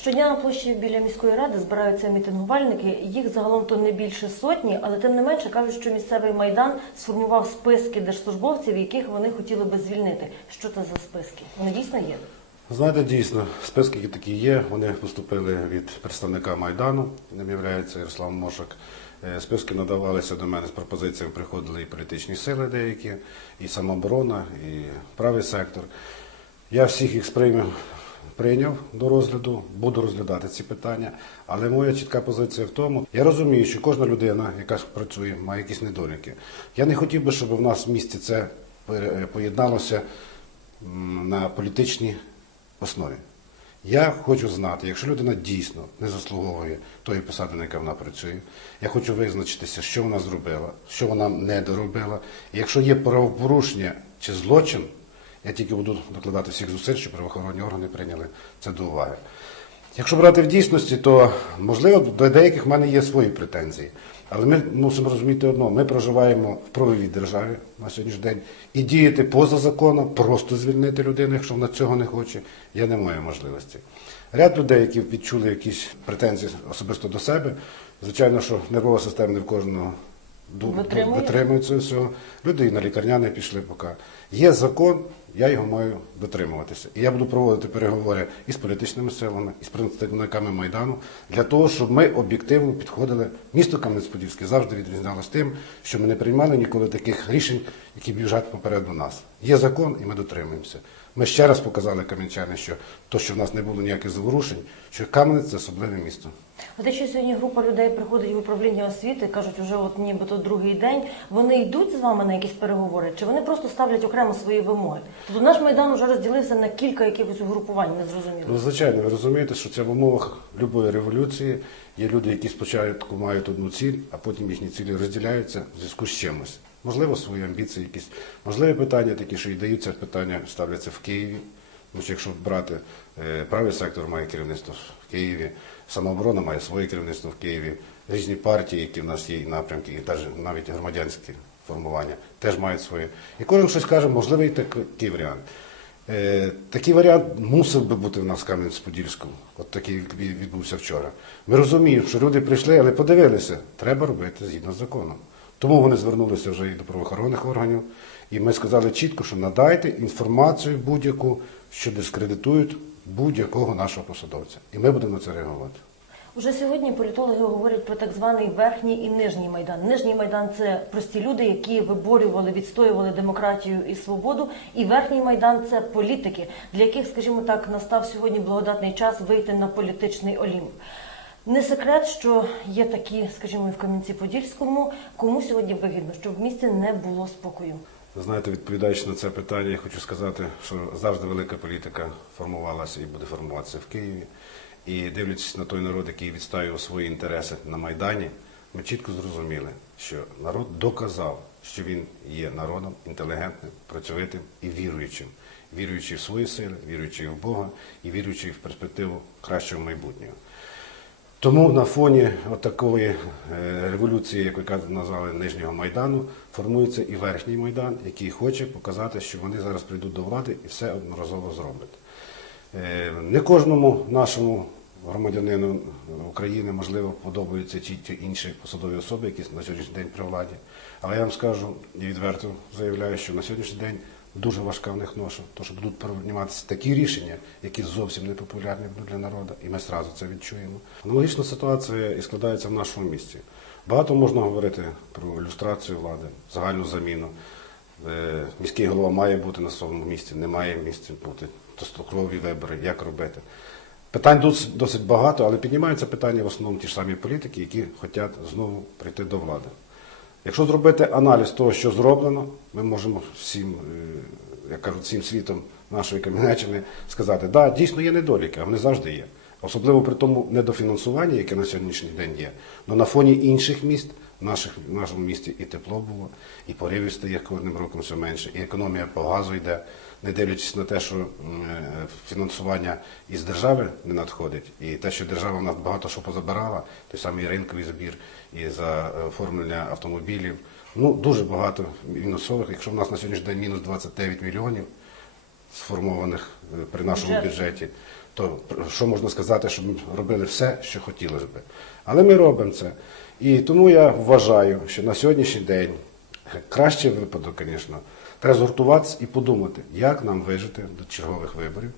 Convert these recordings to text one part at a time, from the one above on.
Щодня на площі біля міської ради збираються мітингувальники. Їх загалом то не більше сотні, але тим не менше кажуть, що місцевий майдан сформував списки держслужбовців, яких вони хотіли би звільнити. Що це за списки? Вони дійсно є. Знаєте, дійсно, списки такі є. Вони поступили від представника Майдану, ним є Ярослав Мошак. Е, Списки надавалися до мене з пропозиціями, приходили і політичні сили деякі, і самооборона, і правий сектор. Я всіх їх сприйняв, прийняв до розгляду, буду розглядати ці питання. Але моя чітка позиція в тому, я розумію, що кожна людина, яка працює, має якісь недоліки. Я не хотів би, щоб в нас в місті це пере- поєдналося на політичній основі. Я хочу знати, якщо людина дійсно не заслуговує тої посади, на якій вона працює, я хочу визначитися, що вона зробила, що вона не доробила. І якщо є правопорушення чи злочин, я тільки буду докладати всіх зусиль, щоб правоохоронні органи прийняли це до уваги. Якщо брати в дійсності, то можливо до деяких в мене є свої претензії. Але ми мусимо розуміти одно: ми проживаємо в правовій державі на сьогоднішній день і діяти поза законом, просто звільнити людину, якщо вона цього не хоче, я не маю можливості. Ряд людей, які відчули якісь претензії особисто до себе, звичайно, що нервова система не в кожного ду- Витримує? витримується всього. Люди і на лікарняне пішли поки. Є закон, я його маю дотримуватися. І я буду проводити переговори і з політичними силами, і з представниками Майдану, для того, щоб ми об'єктивно підходили. Місто Кам'янець-Подільське завжди відрізнялося тим, що ми не приймали ніколи таких рішень, які біжать попереду нас. Є закон, і ми дотримуємося. Ми ще раз показали кам'янчани, що то, що в нас не було ніяких заворушень, що Кам'янець це особливе місто. А те, що сьогодні група людей приходить в управління освіти, кажуть, уже от нібито другий день. Вони йдуть з вами на якісь переговори, чи вони просто ставлять окремо свої вимоги? Тобто наш майдан вже розділився на кілька якихось угрупувань, Ну, звичайно, ви розумієте, що це в умовах будь-якої революції є люди, які спочатку мають одну ціль, а потім їхні цілі розділяються в зв'язку з чимось. Можливо, свої амбіції якісь. Можливі питання такі, що і даються питання, ставляться в Києві. Тому що якщо брати е, правий сектор має керівництво в Києві, самооборона має своє керівництво в Києві, різні партії, які в нас є, напрямки, і навіть громадянські формування, теж мають своє. І кожен щось каже, можливий такий варіант. Е, Такий варіант мусив би бути в нас в Кам'янець-Подільському, от такий відбувся вчора. Ми розуміємо, що люди прийшли, але подивилися, треба робити згідно з законом. Тому вони звернулися вже і до правоохоронних органів, і ми сказали чітко, що надайте інформацію будь-яку, що дискредитують будь-якого нашого посадовця. І ми будемо на це реагувати. Уже сьогодні політологи говорять про так званий верхній і нижній майдан. Нижній майдан це прості люди, які виборювали, відстоювали демократію і свободу. І верхній майдан це політики, для яких, скажімо так, настав сьогодні благодатний час вийти на політичний олімп. Не секрет, що є такі, скажімо, в Кам'янці-Подільському, кому сьогодні вигідно, щоб в місті не було спокою. Знаєте, відповідаючи на це питання, я хочу сказати, що завжди велика політика формувалася і буде формуватися в Києві. І дивлячись на той народ, який відстоював свої інтереси на Майдані, ми чітко зрозуміли, що народ доказав, що він є народом інтелігентним, працьовитим і віруючим, віруючи в свої сили, віруючи в Бога і віруючи в перспективу кращого майбутнього. Тому на фоні такої е, революції, яку назвали Нижнього Майдану, формується і верхній майдан, який хоче показати, що вони зараз прийдуть до влади і все одноразово зроблять. Е, Не кожному нашому громадянину України, можливо, подобаються ті чи інші посадові особи, які на сьогоднішній день при владі. Але я вам скажу і відверто заявляю, що на сьогоднішній день дуже важка в них ноша, тому що будуть прийматися такі рішення, які зовсім не популярні для народу, і ми зразу це відчуємо. Аналогічна ситуація і складається в нашому місті. Багато можна говорити про люстрацію влади, загальну заміну. Е, Міський голова має бути на своєму місці, не має місця бути. Дострокові вибори, як робити. Питань дос- досить багато, але піднімаються питання в основному ті ж самі політики, які хочуть знову прийти до влади. Якщо зробити аналіз того, що зроблено, ми можемо всім, е, як кажуть, всім світом нашої Кам'янеччини сказати, да, дійсно є недоліки, а вони завжди є. Особливо при тому недофінансуванні, яке на сьогоднішній день є. Але на фоні інших міст, в наших, в нашому місті і тепло було, і поривів стає кожним роком все менше, і економія по газу йде, не дивлячись на те, що е, фінансування із держави не надходить, і те, що держава в нас багато що позабирала, той самий ринковий збір і за оформлення автомобілів. Ну, дуже багато мінусових. Якщо в нас на сьогоднішній день мінус 29 мільйонів сформованих е, при нашому бюджеті, то що можна сказати, щоб ми робили все, що хотілося би. Але ми робимо це. І тому я вважаю, що на сьогоднішній день кращий випадок, звісно, треба згуртуватися і подумати, як нам вижити до чергових виборів,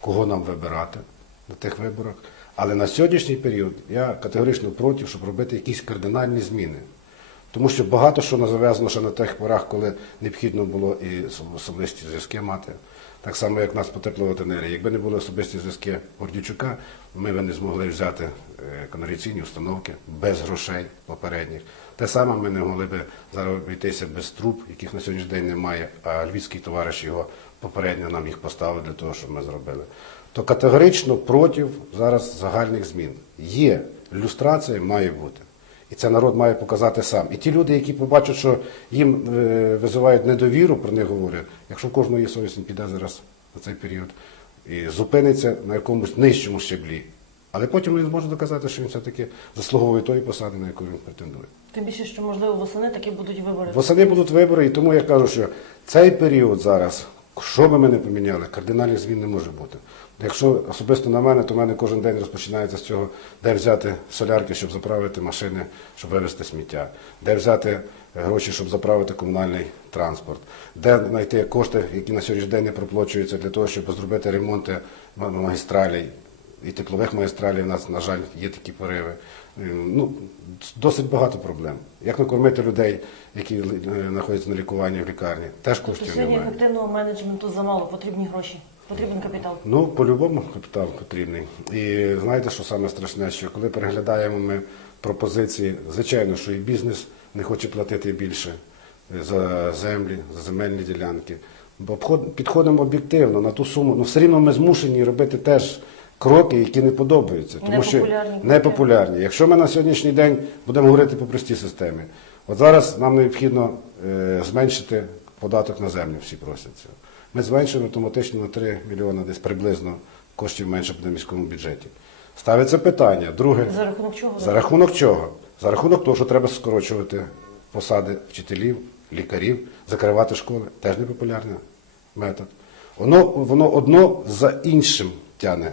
кого нам вибирати на тих виборах. Але на сьогоднішній період я категорично проти, щоб робити якісь кардинальні зміни. Тому що багато що зав'язано ще на тих порах, коли необхідно було і особисті зв'язки мати. Так само, як нас по тепловоденергії. Якби не були особисті зв'язки Гордючука, ми б не змогли взяти е, установки без грошей попередніх. Те саме ми не могли б зараз обійтися без труб, яких на сьогоднішній день немає, а львівський товариш його попередньо нам їх поставив для того, щоб ми зробили. То категорично проти зараз загальних змін. Є люстрація, має бути. І це народ має показати сам. І ті люди, які побачать, що їм е, визивають недовіру, про них говорять, якщо в кожного є совість, він піде зараз на цей період і зупиниться на якомусь нижчому щеблі. Але потім він зможе доказати, що він все-таки заслуговує тої посади, на яку він претендує. Тим більше, що можливо восени таки будуть вибори. Восени будуть вибори, і тому я кажу, що цей період зараз, що би ми не поміняли, кардинальних змін не може бути. Якщо особисто на мене, то в мене кожен день розпочинається з цього, де взяти солярки, щоб заправити машини, щоб вивезти сміття, де взяти гроші, щоб заправити комунальний транспорт, де знайти кошти, які на сьогоднішній день не проплачуються для того, щоб зробити ремонти магістралей і теплових магістралів. У нас, на жаль, є такі пориви. Е, Ну, досить багато проблем. Як накормити людей, які е, знаходяться на лікуванні в лікарні, теж Тобто коштів сьогодні немає. ефективного менеджменту замало, потрібні гроші, потрібен капітал. Ну, по-любому капітал потрібний. І знаєте, що саме страшне, що коли переглядаємо ми пропозиції, звичайно, що і бізнес не хоче платити більше за землі, за земельні ділянки. Бо підходимо об'єктивно на ту суму, ну все рівно ми змушені робити теж кроки, які не подобаються. Тому що Непопулярні. Якщо ми на сьогоднішній день будемо говорити по простій системі, от зараз нам необхідно е, зменшити податок на землю, всі просять цього. Ми зменшуємо автоматично на 3 мільйони десь приблизно коштів менше буде в міському бюджеті. Ставиться питання. Друге, За рахунок чого? за рахунок чого? За рахунок того, що треба скорочувати посади вчителів, лікарів, закривати школи. Теж непопулярний метод. Воно, воно одно за іншим тяне.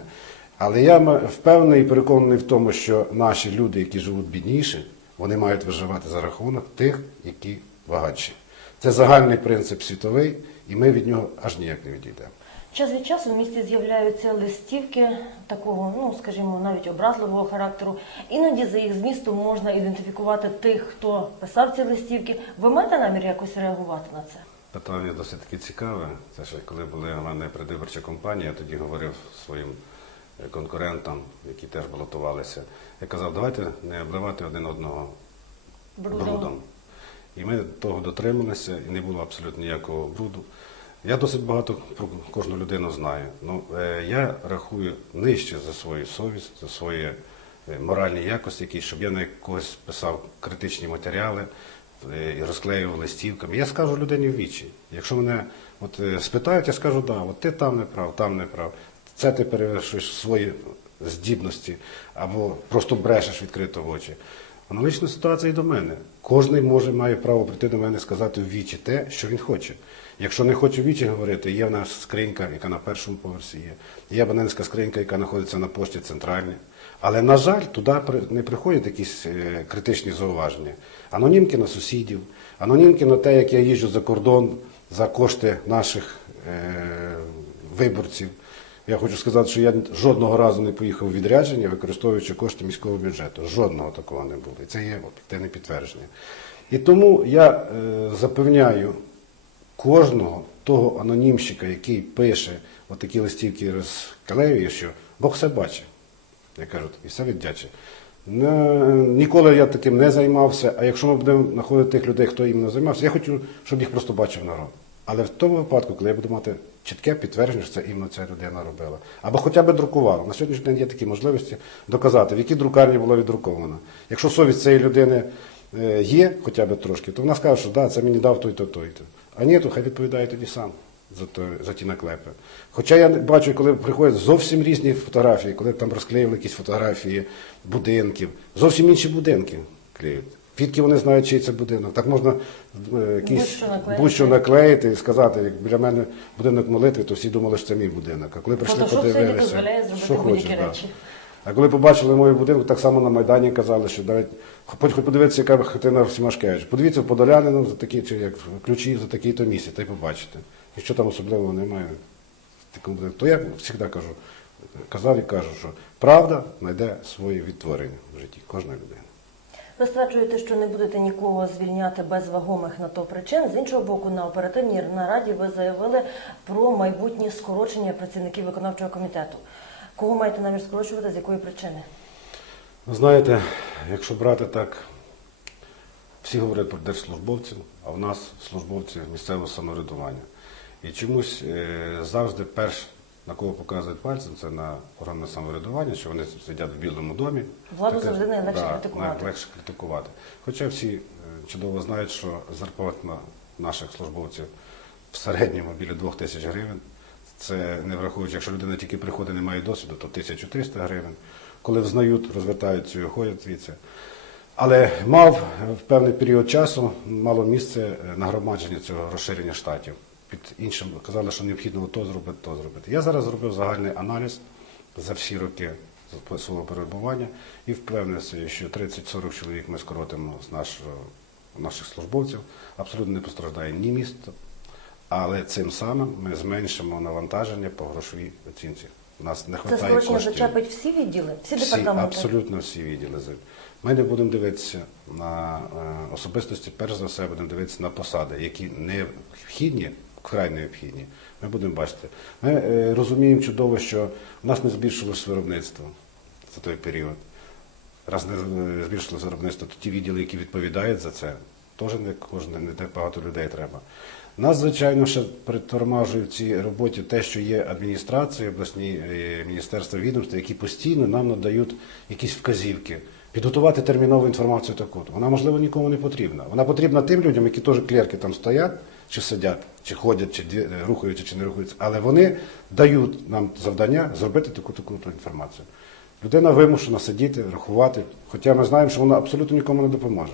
Але я впевнений і переконаний в тому, що наші люди, які живуть бідніше, вони мають виживати за рахунок тих, які багатші. Це загальний принцип світовий, і ми від нього аж ніяк не відійдемо. Час від часу в місті з'являються листівки такого, ну скажімо, навіть образливого характеру. Іноді за їх змістом можна ідентифікувати тих, хто писав ці листівки. Ви маєте намір якось реагувати на це? Питання досить таки цікаве. Це ще коли була в мене предвиборча кампанія, я тоді говорив своїм е, конкурентам, які теж балотувалися. Я казав, давайте не обливати один одного Брудом. брудом. І ми того дотрималися, і не було абсолютно ніякого бруду. Я досить багато про кожну людину знаю. Ну, е, я рахую нижче за свою совість, за свої е, моральні якості, які, щоб я на когось писав критичні матеріали е, і розклеював листівками. Я скажу людині в вічі. Якщо мене от, спитають, я скажу, да, от ти там не прав, там не прав. Це ти перевершуєш свої здібності або просто брешеш відкрито в очі. Аналогічна ситуація і до мене. Кожний може має право прийти до мене і сказати в вічі те, що він хоче. Якщо не хоче в вічі говорити, є в нас скринька, яка на першому поверсі є. Є абонентська скринька, яка знаходиться на пошті центральній. Але, на жаль, туди не приходять якісь е, критичні зауваження. Анонімки на сусідів, анонімки на те, як я їжджу за кордон за кошти наших е, виборців. Я хочу сказати, що я жодного разу не поїхав у відрядження, використовуючи кошти міського бюджету. Жодного такого не було. І це є об'єктивне підтвердження. І тому я е, запевняю кожного того анонімщика, який пише отакі листівки і розклеює, що Бог все бачить. Я кажу, і все віддячить. Ніколи я таким не займався, а якщо ми будемо знаходити тих людей, хто іменно займався, я хочу, щоб їх просто бачив народ. Але в тому випадку, коли я буду мати чітке підтвердження, що це іменно ця людина робила. Або хоча б друкувала. На сьогоднішній день є такі можливості доказати, в якій друкарні було віддруковано. Якщо совість цієї людини е, є хоча б трошки, то вона скаже, що да, це мені дав той-то, той-то. А ні, то хай відповідає тоді сам за, то, за ті наклепи. Хоча я бачу, коли приходять зовсім різні фотографії, коли там розклеїли якісь фотографії будинків, зовсім інші будинки клеють. Відки вони знають, чий це будинок. Так можна е, якісь Будь-що наклеїти. і сказати, як біля мене будинок молитви, то всі думали, що це мій будинок. А коли прийшли, подивилися, що да. А коли побачили мою будинок, так само на Майдані казали, що навіть хоч хоч подивитися, яка хатина Сімашкевич. Подивіться в Подолянину за такі, чи як ключі за такий-то місяць, та й побачите. І що там особливого немає в такому будинку. То я завжди кажу, казав і кажу, що правда знайде своє відтворення в житті кожної людини. Ви стверджуєте, що не будете нікого звільняти без вагомих на то причин. З іншого боку, на оперативній нараді ви заявили про майбутнє скорочення працівників виконавчого комітету. Кого маєте намір скорочувати, з якої причини? Знаєте, якщо брати так, всі говорять про держслужбовців, а в нас службовці місцевого самоврядування. І чомусь е, завжди перш, на кого показують пальцем, це на органи самоврядування, що вони сидять в Білому домі. Владу завжди найлегше да, критикувати. Найлегше критикувати. Хоча всі е, чудово знають, що зарплата наших службовців в середньому біля 2 тисяч гривень. Це не враховуючи, якщо людина тільки приходить, не має досвіду, то 1300 гривень. Коли взнають, розвертаються і уходять звідси. Але мав в певний період часу мало місце е, нагромадження цього розширення штатів. Під іншим казали, що необхідно то зробити, то зробити. Я зараз зробив загальний аналіз за всі роки свого перебування і впевнений, що 30-40 чоловік ми скоротимо з нашого, наших службовців. Абсолютно не постраждає ні місто, але цим самим ми зменшимо навантаження по грошовій оцінці. У нас не Це вистачає коштів. зачепить всі відділи, всі, Всі, департаменти. абсолютно всі відділи. Ми не будемо дивитися на е, особистості, перш за все, будемо дивитися на посади, які необхідні, вкрай необхідні. Ми будемо бачити. Ми е, розуміємо чудово, що в нас не збільшилось виробництво за той період. Раз не збільшилось виробництво, то ті відділи, які відповідають за це, теж не кожне, не так багато людей треба. Нас, звичайно, ще притормажує в цій роботі те, що є адміністрації, обласні е, міністерства відомства, які постійно нам надають якісь вказівки. Підготувати термінову інформацію таку. Вона, можливо, нікому не потрібна. Вона потрібна тим людям, які теж клерки там стоять, чи сидять, чи ходять, чи рухаються, чи не рухаються. Але вони дають нам завдання зробити таку таку інформацію. Людина вимушена сидіти, рахувати, хоча ми знаємо, що вона абсолютно нікому не допоможе.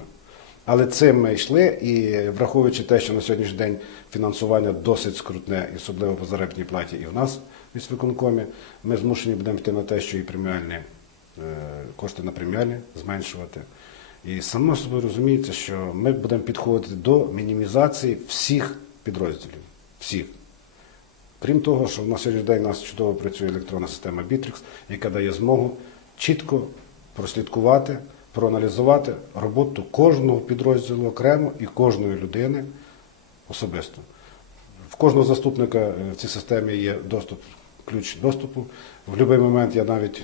Але цим ми йшли, і враховуючи те, що на сьогоднішній день фінансування досить скрутне, і особливо по заробітній платі, і в нас в міськвиконкомі, ми змушені будемо йти на те, що і преміальні е, кошти на преміальні зменшувати. І само собою розуміється, що ми будемо підходити до мінімізації всіх підрозділів. Всіх. Крім того, що на сьогоднішній день у нас чудово працює електронна система Bittrex, яка дає змогу чітко прослідкувати, проаналізувати роботу кожного підрозділу окремо і кожної людини особисто. В кожного заступника е, в цій системі є доступ, ключ доступу. В будь-який момент я навіть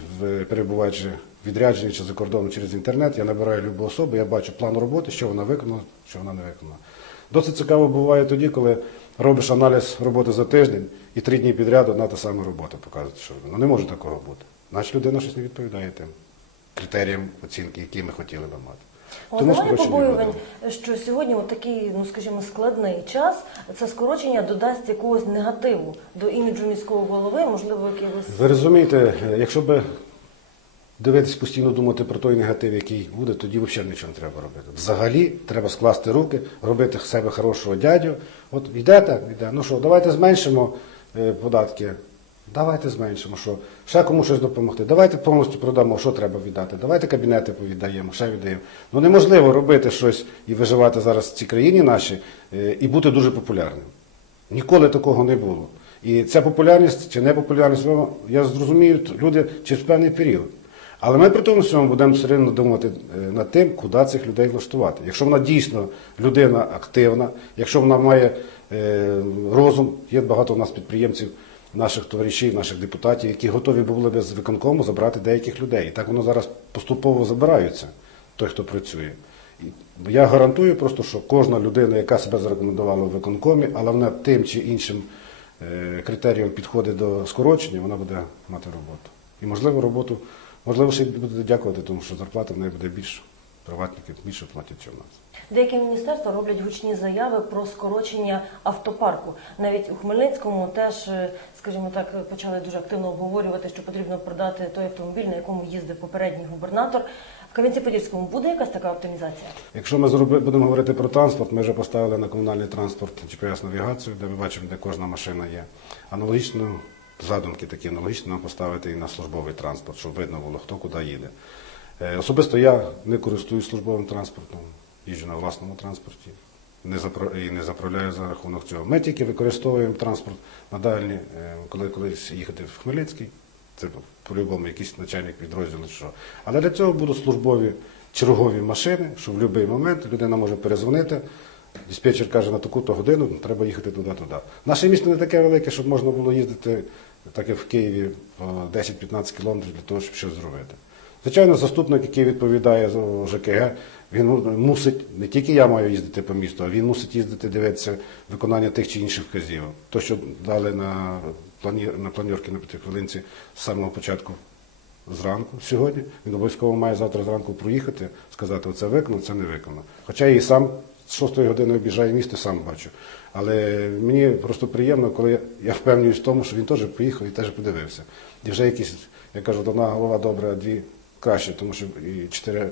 перебуваючи в чи за кордоном через інтернет, я набираю любу особу, я бачу план роботи, що вона виконала, що вона не виконала. Досить цікаво буває тоді, коли робиш аналіз роботи за тиждень і три дні підряд одна та сама робота показує, що ну не може такого бути. Значить людина щось не відповідає тим критеріям оцінки, які ми хотіли би мати. Але немає побоювань, що сьогодні от такий, ну скажімо, складний час, це скорочення додасть якогось негативу до іміджу міського голови, можливо, якихось Ви розумієте, якщо би дивитись постійно думати про той негатив, який буде, тоді взагалі нічого не треба робити. Взагалі треба скласти руки, робити себе хорошого дядю. От йде так, йде. Ну що, давайте зменшимо е, податки. Давайте зменшимо, що ще кому щось допомогти. Давайте повністю продамо, що треба віддати. Давайте кабінети повіддаємо, ще віддаємо. Ну неможливо робити щось і виживати зараз в цій країні нашій е, і бути дуже популярним. Ніколи такого не було. І ця популярність чи непопулярність, я зрозумію, люди через певний період. Але ми при тому всьому будемо все рівно думати е, над тим, куди цих людей влаштувати. Якщо вона дійсно людина активна, якщо вона має е, розум, є багато у нас підприємців, наших товаришів, наших депутатів, які готові були б з виконкому забрати деяких людей. І так воно зараз поступово забираються, той, хто працює. Я гарантую просто, що кожна людина, яка себе зарекомендувала в виконкомі, але вона тим чи іншим е, критеріям підходить до скорочення, вона буде мати роботу. І можливо роботу, можливо, ще й буде дякувати, тому що зарплата в неї буде більша. приватники більше платять, ніж у нас. Деякі міністерства роблять гучні заяви про скорочення автопарку. Навіть у Хмельницькому теж, е, скажімо так, почали дуже активно обговорювати, що потрібно продати той автомобіль, на якому їздив попередній губернатор. В Кам'янці-Подільському буде якась така оптимізація? Якщо ми зроби, будемо говорити про транспорт, ми вже поставили на комунальний транспорт GPS-навігацію, де ми бачимо, де кожна машина є. Аналогічно, задумки такі аналогічно нам поставити і на службовий транспорт, щоб видно було, хто куди їде. Е, Особисто я не користуюсь службовим транспортом, їжджу на власному транспорті. Не і не заправляю за рахунок цього. Ми тільки використовуємо транспорт на дальні, е, коли колись їхати в Хмельницький, це по-любому якийсь начальник підрозділу чи що. Але для цього будуть службові чергові машини, що в будь-який момент людина може перезвонити. Диспетчер каже, на таку-то годину треба їхати туди-туди. Наше місто не таке велике, щоб можна було їздити, так як в Києві, 10-15 кілометрів для того, щоб щось зробити. Звичайно, заступник, який відповідає за ЖКГ, він мусить, не тільки я маю їздити по місту, а він мусить їздити, дивитися виконання тих чи інших вказівок. То, що дали на, плані, на планерки на п'ятихвилинці з самого початку зранку сьогодні, він обов'язково має завтра зранку проїхати, сказати, оце виконано, це не виконано. Хоча я і сам з 6 години об'їжджаю місто, сам бачу. Але мені просто приємно, коли я- впевнююсь в тому, що він теж поїхав і теж подивився. І вже якісь, я кажу, одна голова добра, дві краще, тому що і чотири,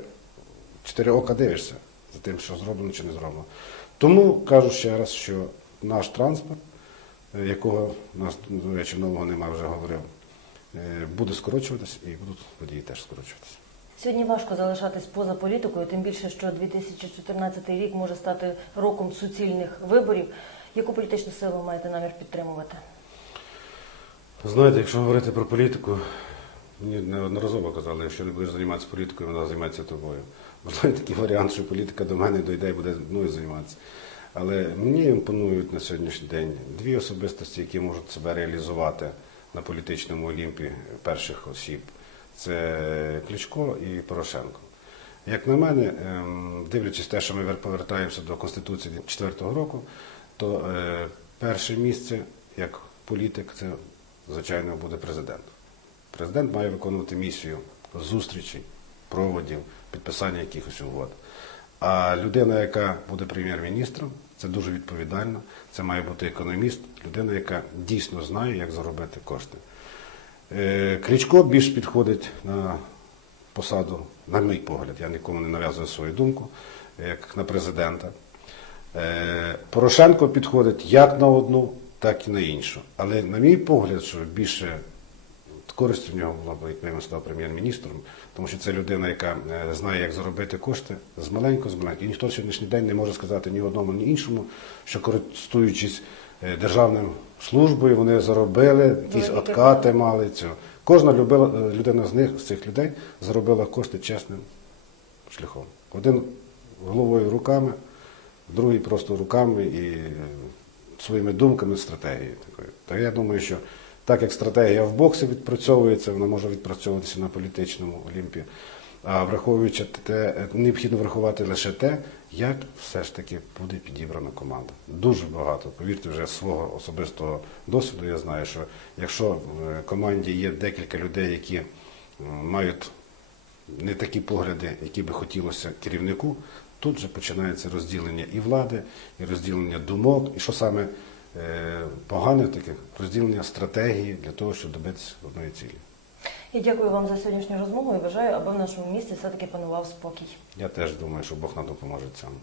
чотири ока дивишся за тим, що зроблено чи не зроблено. Тому кажу ще раз, що наш транспорт, е, якого нас, до речі, нового немає, вже говорив, е, буде скорочуватись і будуть водії теж скорочуватися. Сьогодні важко залишатись поза політикою, тим більше, що 2014 рік може стати роком суцільних виборів. Яку політичну силу маєте намір підтримувати? Знаєте, якщо говорити про політику, мені неодноразово казали, якщо не будеш займатися політикою, вона займеться тобою. Можливо, такий варіант, що політика до мене дойде і буде мною займатися. Але мені імпонують на сьогоднішній день дві особистості, які можуть себе реалізувати на політичному олімпі перших осіб. Це Кличко і Порошенко. Як на мене, ем, дивлячись те, що ми повертаємося до Конституції 2004 року, то е, перше місце як політик це, звичайно, буде президент. Президент має виконувати місію зустрічей, проводів, підписання якихось угод. А людина, яка буде прем'єр-міністром, це дуже відповідально. Це має бути економіст, людина, яка дійсно знає, як заробити кошти. Е, більш підходить на посаду, на мій погляд, я нікому не нав'язую свою думку, як на президента. Е, Порошенко підходить як на одну, так і на іншу. Але, на мій погляд, що більше користь в нього була б, якби він став прем'єр-міністром, тому що це людина, яка е, знає, як заробити кошти з маленького, з маленького. І ніхто в сьогоднішній день не може сказати ні одному, ні іншому, що користуючись державною службою, вони заробили, якісь откати мали цього. Кожна любила, е, людина з них, з цих людей, заробила кошти чесним шляхом. Один головою руками, другий просто руками і е, своїми думками, стратегією такою. Та я думаю, що так як стратегія в боксі відпрацьовується, вона може відпрацьовуватися на політичному олімпі. А враховуючи те, необхідно врахувати лише те, як все ж таки буде підібрана команда. Дуже багато. Повірте, вже з свого особистого досвіду я знаю, що якщо в команді є декілька людей, які мають не такі погляди, які би хотілося керівнику, тут же починається розділення і влади, і розділення думок, і що саме е, погане таке розділення стратегії для того, щоб добитися одної цілі. Я дякую вам за сьогоднішню розмову і бажаю, аби в нашому місті все-таки панував спокій. Я теж думаю, що Бог нам допоможе цьому.